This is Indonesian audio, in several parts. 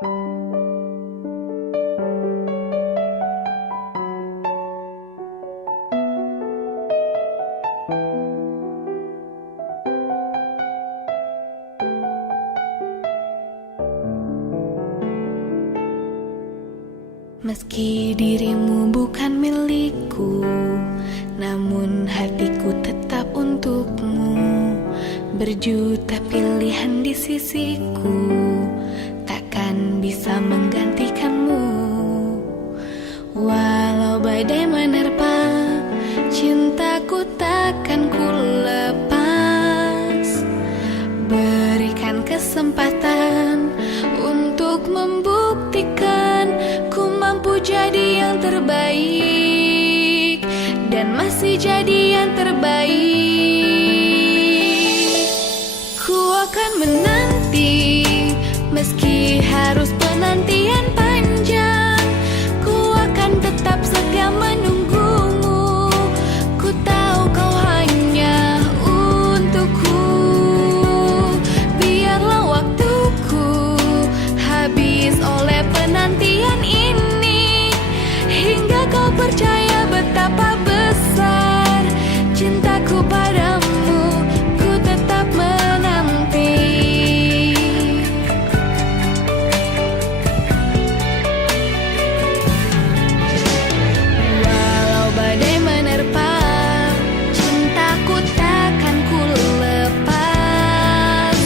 Meski dirimu bukan milikku, namun hatiku tetap untukmu. Berjuta pilihan di sisiku, takkan bisa menggantikanmu. Walau badai menerpa, cintaku takkan ku lepas. Berikan kesempatan untuk membuktikan ku mampu jadi yang terbaik, dan masih jadi yang terbaik. Ku akan menanti, meski harus penantian panjang. Ku akan tetap setia menunggumu. Ku tahu kau hanya untukku. Biarlah waktuku habis oleh penantian ini, hingga kau percaya betapa besar cintaku padamu. Ku tetap menanti. Walau badai menerpa, cintaku takkan ku lepas.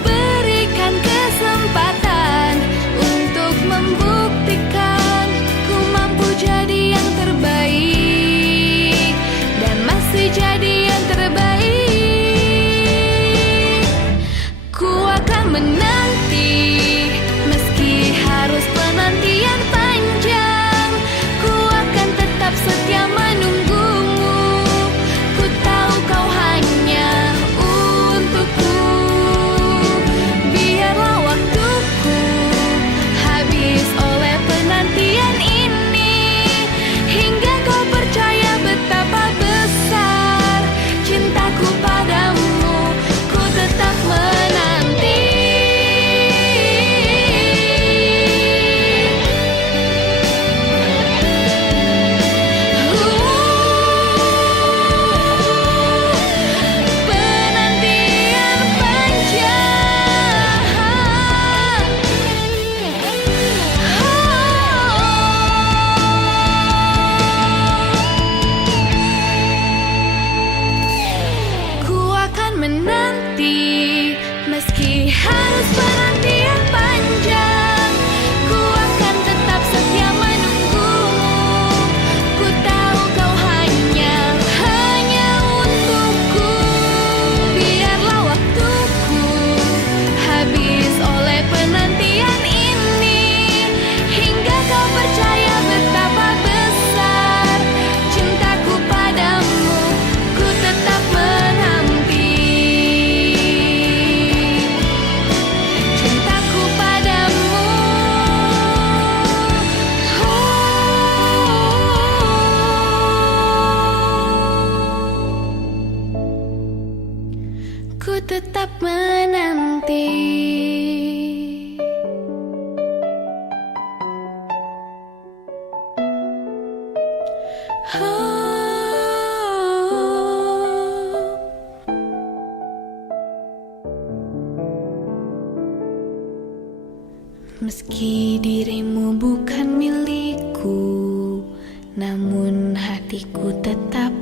Berikan kesempatan untuk membuktikan ku mampu jadi yang terbaik, dan masih jadi yang terbaik. Ku akan menanti, meski harus penantian panjang. Ku akan tetap setia menunggumu. Ku tahu kau hanya untukku. Biarlah waktuku habis oleh penantian ini, hingga kau percaya betapa besar cintaku padamu. Ku tetap menanti. Penantian panjang. Ku akan menanti, meski harus penantian panjang. Ku akan tetap setia menunggumu. Ku tahu kau hanya untukku. Biarlah waktuku habis oleh penantian ini, hingga kau percaya betapa besar cintaku padamu. Ku tetap menanti. Cintaku padamu. Ku tetap menanti. Meski dirimu bukan milikku, namun hatiku tetap